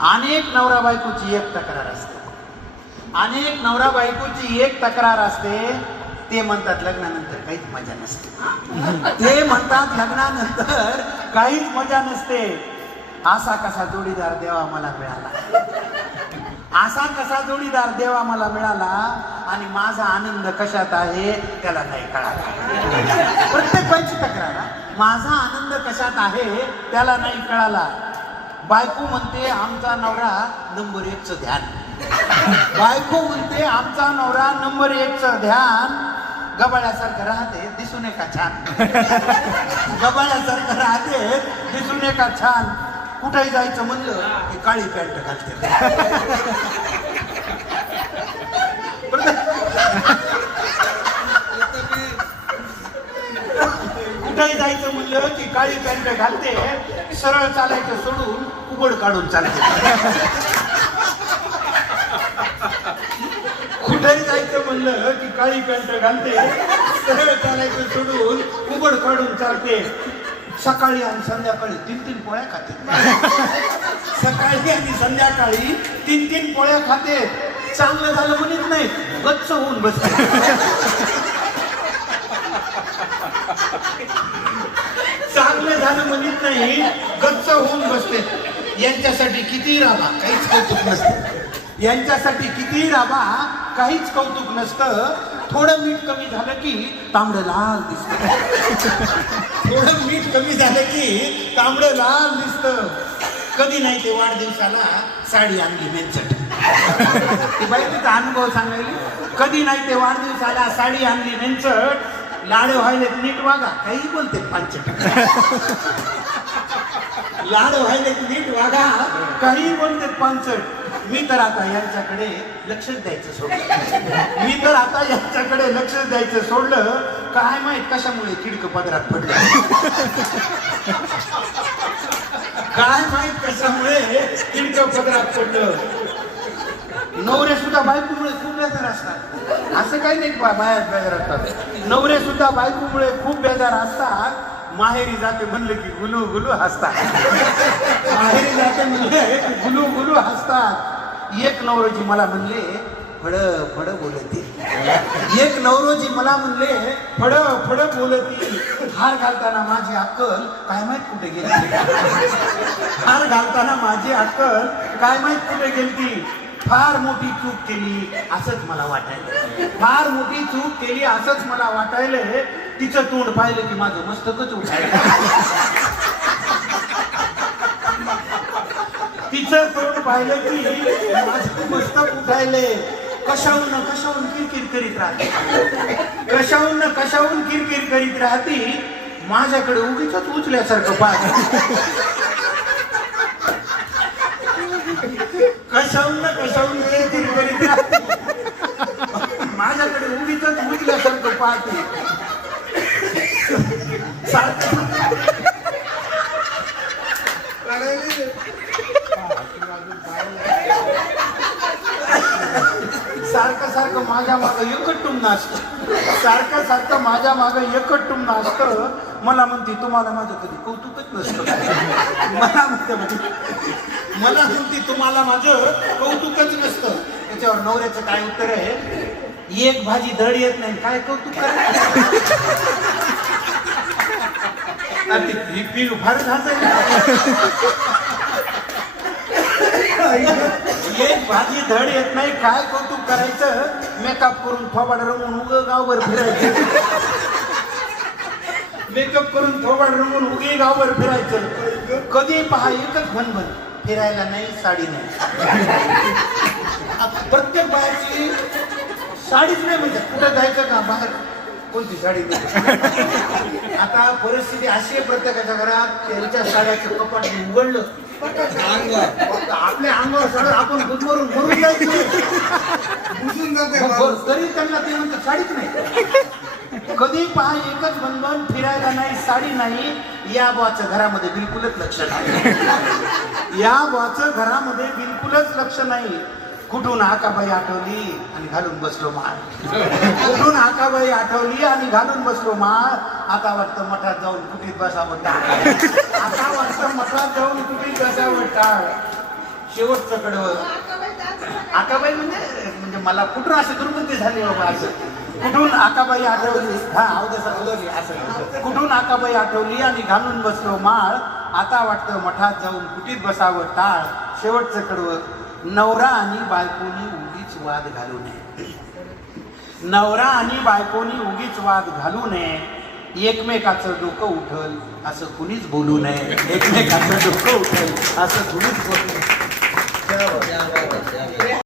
अनेक नवरा बायकोची एक तक्रार असते. अनेक नवरा बायकोची एक तक्रार असते. ते म्हणतात लग्नानंतर काहीच मजा नसते. ते म्हणतात लग्नानंतर काहीच मजा नसते. असा कसा जोडीदार देवा मला मिळाला. असा कसा जोडीदार देवा मला मिळाला आणि माझा आनंद कशात आहे त्याला नाही कळाला. प्रत्येकाची तक्रार माझा आनंद कशात आहे त्याला नाही कळाला. बायको म्हणते आमचा नवरा नंबर एकचं ध्यान. बायको म्हणते आमचा नवरा नंबर एकचं ध्यान. गबाळ्यासारखं राहते दिसून एका छान. गबाळ्यासारखं राहते दिसून एका छान. कुठेही जायचं म्हणलं की काळी पॅन्ट घालते. कुठेही जायचं म्हणलं की काळी पॅन्ट घालते सरळ चालायचं सोडून कुबड काढून चालते. कुठेही जायचं म्हणलं की काळी पॅन्ट घालते सरळ चालायचं सोडून कुबड काढून चालते. सकाळी आणि संध्याकाळी तीन तीन पोळ्या खाते. सकाळी आणि संध्याकाळी तीन तीन पोळ्या खाते. चांगलं झालं म्हणत नाही गच्च होऊन बसते. चांगलं झालं म्हणत नाही गच्च होऊन बसते. यांच्यासाठी किती राबा काहीच कौतुक नसतं. यांच्यासाठी किती राबा काहीच कौतुक नसतं. थोडं मीठ कमी झालं की तांबडं लाल दिसत. थोडं मीठ कमी झालं की तांबडं लाल दिसत. कधी नाही ते वाढदिवसाला साडी आणली मेनचट ती बाई तिचा अनुभव सांगायली कधी नाही ते वाढदिवसाला साडी आणली मेनचट लाडे व्हायले नीट वागा काही बोलते पांचट लाड व्हायले नीट वागा. काही बोलते पांचट मी तर आता यांच्याकडे लक्षच द्यायचं सोडलं. मी तर आता यांच्याकडे लक्ष द्यायचं सोडलं. काय माहीत कशामुळे किडक पदरात पडलं. काय माहीत कशामुळे किडक पदरात पडलं. नवरे सुद्धा बायकोमुळे खूप बेजार असतात. असं काही नाही बाहेर बेजार असतात. नवरे सुद्धा बायकोमुळे खूप बेजार असतात. माहेरी जाते म्हणले की गुलू गुलू हसतात. माहेरी जाते म्हणले की गुलू गुलू हसतात. एक नवरोजी मला म्हणले फड फड बोलती. एक नवरोजी मला म्हणले फड फड बोलती. हार घालताना माझी अक्कल काय माहीत कुठे गेली? हार घालताना माझी अक्कल काय माहीत कुठे गेलती? फार मोठी चूक केली असंच मला वाटायलं फार मोठी चूक केली असंच मला वाटायलं तिचं तोंड पाहिलं की माझं मस्तकच उठायलं तिचं तोंड पाहिलं की माझं मस्तक उठायले. कशाहून कशाहून किरकिर करीत राहते? कशाहून कशाहून किरकिर करीत राहती? माझ्याकडे उगीच उचल्यासारखं पाहत कशाहून कशाहून किरकिर करीत राहते माझ्याकडे उगीच उचल्यासारखं पाहते सारखं सारखं सारखं माझ्या मागं एकटून नाचत. सारखं सारखं माझ्या मागं एकटून नाचत. मला म्हणते तुम्हाला माझं कधी कौतुकच नसतं. मला म्हणते म्हणजे मला म्हणते तुम्हाला माझं कौतुकच नसतं. त्याच्यावर नवऱ्याचं काय उत्तर आहे? एक भाजी धड येत नाही काय कौतुक करायचं? ही ते फार झालं एक भाजी धड येत नाही काय कौतुक करायचं? मेकअप करून थोबाड रंगून उग गावभर फिरायचं. मेकअप करून थोबाड रंगून उगे गावभर फिरायचं. कधी पहा एकच भनभन फिरायला नाही साडी नाही. प्रत्येक बाहेरची साडीच नाही म्हणजे कुठं जायचं का? बाहेर. कोणती साडी नाही. आता परिस्थिती अशी आहे प्रत्येकाच्या घरात त्यांच्या साड्याचं कपाट उघडलं. फक्त आपल्या अंगावर सगळं आपण गुदमरून मरून जायचं बुजून जाते मग माणूस. बरं, तरी त्यांना ते म्हणतात साडीच नाही. कधी पहा एकच बंधन फिरायला नाही साडी नाही या बुवाचं घरामध्ये बिलकुलच लक्ष नाही. या बुवाचं घरामध्ये बिलकुलच लक्ष नाही. कुठून आकाबाई आठवली आणि घालून बसलो माळ. कुठून आकाबाई आठवली आणि घालून बसलो माळ. आता वाटतं मठात जाऊन कुठीत बसावं टाळ. आता वाटतं मठात जाऊन कुठीत बसावं टाळ. शेवटचं कडवं. आकाबाई म्हणजे म्हणजे मला कुठून असे दुर्बुद्धी झाली बाबा असं? कुठून आकाबाई आठवली? हा अवदसा बोलवली असं. कुठून आकाबाई आठवली आणि घालून बसलो माळ? आता वाटतं मठात जाऊन कुटीत बसावं टाळ. शेवटचं कडवं. नवरा आणि बायकोनी उगीच वाद घालू नये. नवरा आणि बायकोनी उगीच वाद घालू नये. एकमेकाचं डोकं उठल असं कुणीच बोलू नये. एकमेकाचं डोकं उठल असं कुणीच बोलू नये.